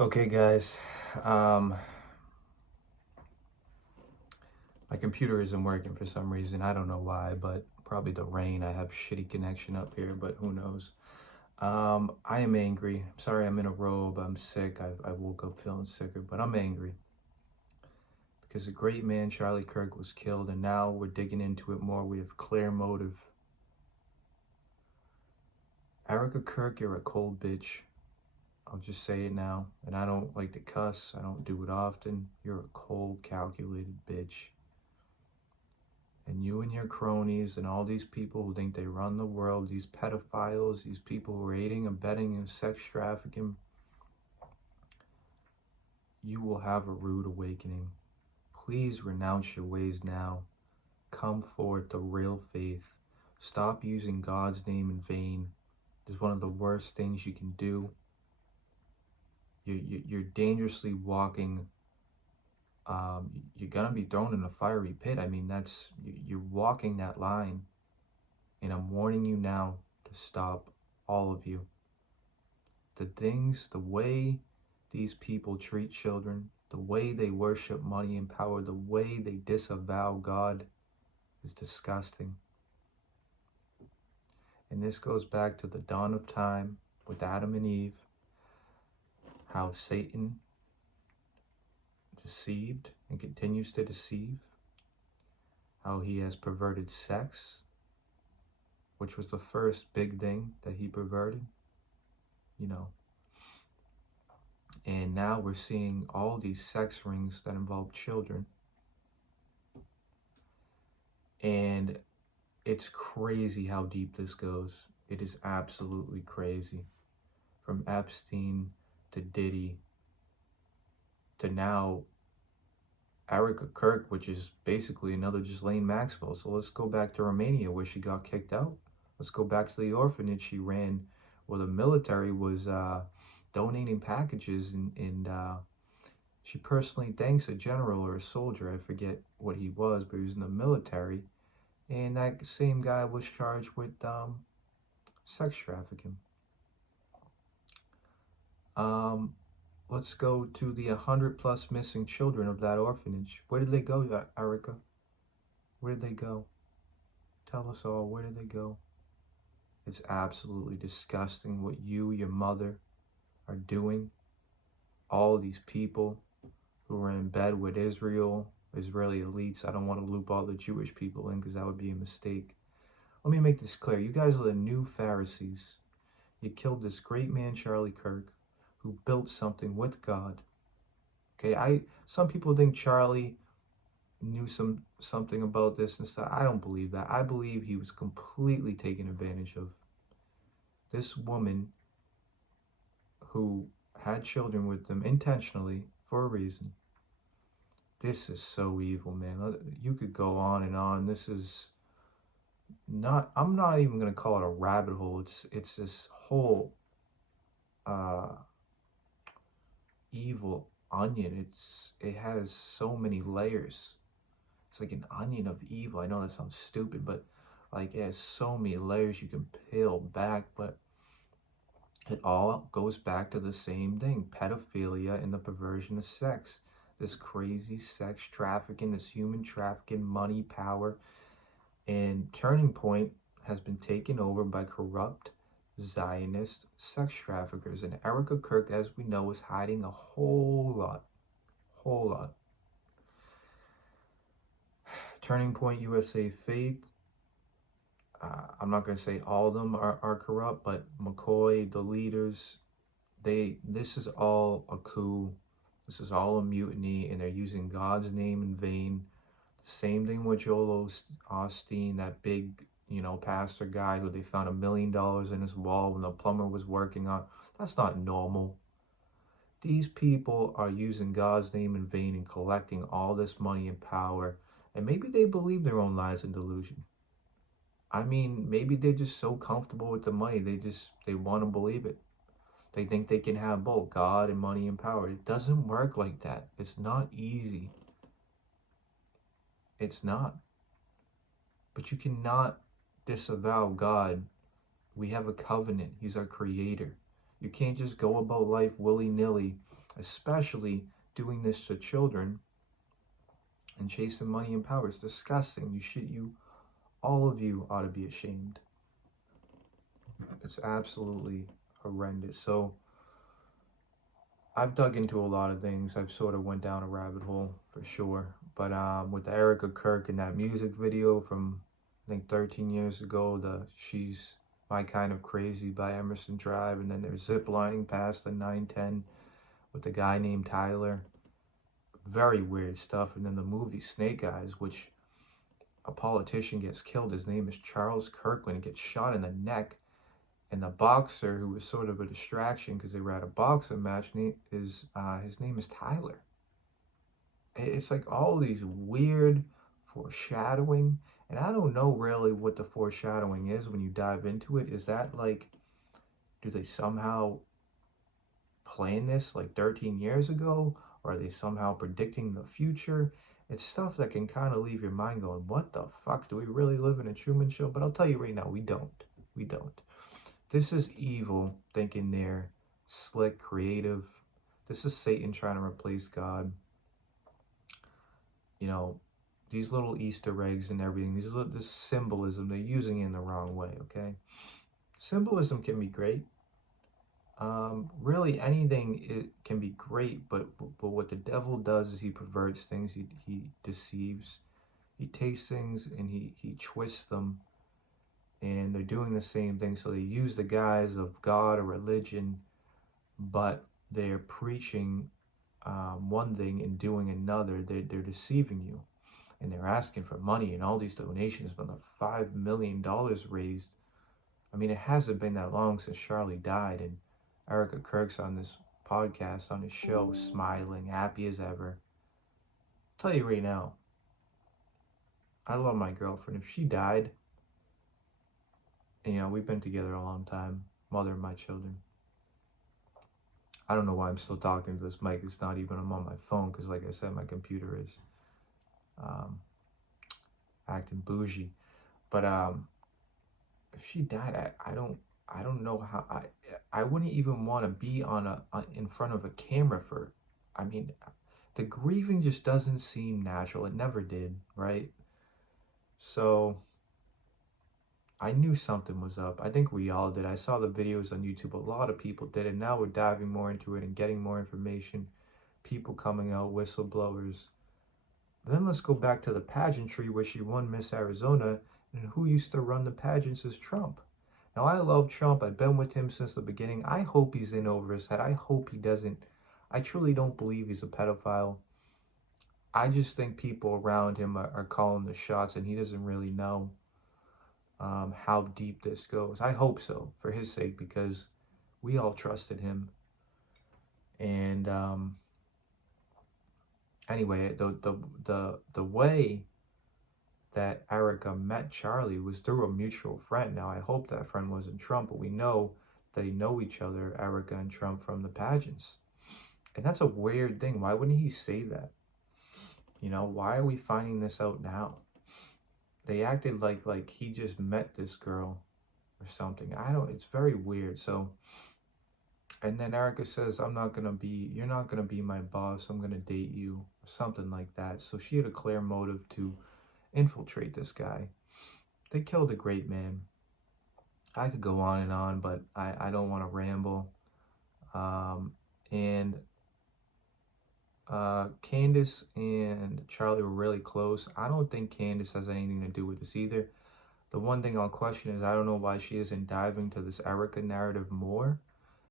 Okay, guys. Um, my computer isn't working for some reason. I don't know why, but probably the rain. I have shitty connection up here, but who knows? I am angry. I'm sorry I'm in a robe. I'm sick. I woke up feeling sicker, but I'm angry because a great man, Charlie Kirk, was killed, and now we're digging into it more. We have clear motive. Erica Kirk, you're a cold bitch. I'll just say it now. And I don't like to cuss. I don't do it often. You're a cold, calculated bitch. And you and your cronies and all these people who think they run the world, these pedophiles, these people who are aiding, abetting, and sex trafficking, you will have a rude awakening. Please renounce your ways now. Come forth to real faith. Stop using God's name in vain. It's one of the worst things you can do. You're dangerously walking. You're gonna be thrown in a fiery pit. I mean, you're walking that line. And I'm warning you now to stop, all of you. The way these people treat children, the way they worship money and power, the way they disavow God is disgusting. And this goes back to the dawn of time with Adam and Eve, how Satan deceived and continues to deceive, how he has perverted sex, which was the first big thing that he perverted, you know. And now we're seeing all these sex rings that involve children. And it's crazy how deep this goes. It is absolutely crazy. From Epstein to Diddy to now Erica Kirk, which is basically another Ghislaine Maxwell. So let's go back to Romania where she got kicked out. Let's go back to the orphanage she ran where the military was donating packages and she personally thanks a general or a soldier, I forget what he was, but he was in the military. And that same guy was charged with sex trafficking. Let's go to the 100+ missing children of that orphanage. Where did they go, Erica? Where did they go? Tell us all, where did they go? It's absolutely disgusting what you, your mother, are doing. All these people who are in bed with Israeli elites. I don't want to loop all the Jewish people in because that would be a mistake. Let me make this clear. You guys are the new Pharisees. You killed this great man, Charlie Kirk, who built something with God. Okay, some people think Charlie knew something about this and stuff. I don't believe that. I believe he was completely taken advantage of. This woman who had children with them intentionally for a reason. This is so evil, man. You could go on and on. This is not, I'm not even going to call it a rabbit hole. It's this whole evil onion. It has so many layers. It's like an onion of evil. I know that sounds stupid, but like it has so many layers you can peel back, but it all goes back to the same thing: pedophilia and the perversion of sex. This crazy sex trafficking, this human trafficking, money, power, and Turning Point has been taken over by corrupt Zionist sex traffickers. And Erica Kirk, as we know, is hiding a whole lot. Turning Point USA Faith, I'm not going to say all of them are corrupt, but McCoy, the leaders, this is all a coup. This is all a mutiny, and they're using God's name in vain. Same thing with Joel Osteen, that big, pastor guy who they found $1 million in his wall when the plumber was working on. That's not normal. These people are using God's name in vain and collecting all this money and power. And maybe they believe their own lies and delusion. I mean, maybe they're just so comfortable with the money. They want to believe it. They think they can have both God and money and power. It doesn't work like that. It's not easy. It's not. But you cannot disavow God. We have a covenant. He's our creator. You can't just go about life willy-nilly especially doing this to children and chasing money and power. It's disgusting. All of you ought to be ashamed. It's absolutely horrendous. So I've dug into a lot of things. I've sort of went down a rabbit hole for sure. But with the Erica Kirk and that music video from I think 13 years ago, the She's My Kind of Crazy by Emerson Tribe, and then there's zip lining past the 910 with the guy named Tyler. Very weird stuff. And then the movie Snake Eyes, which a politician gets killed. His name is Charles Kirkland. He gets shot in the neck. And the boxer, who was sort of a distraction because they were at a boxing match, his name is Tyler. It's like all these weird foreshadowing. And I don't know really what the foreshadowing is when you dive into it. Is that like, do they somehow plan this like 13 years ago? Or are they somehow predicting the future? It's stuff that can kind of leave your mind going, what the fuck? Do we really live in a Truman Show? But I'll tell you right now, we don't. We don't. This is evil thinking they're slick, creative. This is Satan trying to replace God. You know, these little Easter eggs and everything, this symbolism, they're using it in the wrong way, okay? Symbolism can be great. Really anything it can be great, but what the devil does is he perverts things, he deceives, he takes things and he twists them, and they're doing the same thing. So they use the guise of God or religion, but they're preaching one thing and doing another. They're deceiving you, and they're asking for money and all these donations. From the $5 million raised, I mean, it hasn't been that long since Charlie died, and Erica Kirk's on this podcast, on his show, smiling, happy as ever. I'll tell you right now, I love my girlfriend. If she died, you know, we've been together a long time, mother of my children. I don't know why I'm still talking to this mic. It's not even, I'm on my phone, because like I said, my computer is acting bougie. But if she died, I don't know how. I wouldn't even want to be in front of a camera for. I mean, the grieving just doesn't seem natural. It never did, right? So I knew something was up. I think we all did. I saw the videos on YouTube. A lot of people did it. Now we're diving more into it and getting more information. People coming out, whistleblowers. Then let's go back to the pageantry where she won Miss Arizona, and who used to run the pageants is Trump. Now, I love Trump. I've been with him since the beginning. I hope he's in over his head. I hope he doesn't. I truly don't believe he's a pedophile. I just think people around him are calling the shots, and he doesn't really know how deep this goes. I hope so, for his sake, because we all trusted him. And anyway, the way that Erica met Charlie was through a mutual friend. Now, I hope that friend wasn't Trump, but we know they know each other, Erica and Trump, from the pageants. And that's a weird thing. Why wouldn't he say that? You know, why are we finding this out now? They acted like he just met this girl or something. It's very weird. So, and then Erica says, you're not going to be my boss. I'm going to date you, or something like that. So she had a clear motive to infiltrate this guy. They killed a great man. I could go on, but I don't want to ramble. And Candace and Charlie were really close. I don't think Candace has anything to do with this either. The one thing I'll question is I don't know why she isn't diving to this Erica narrative more.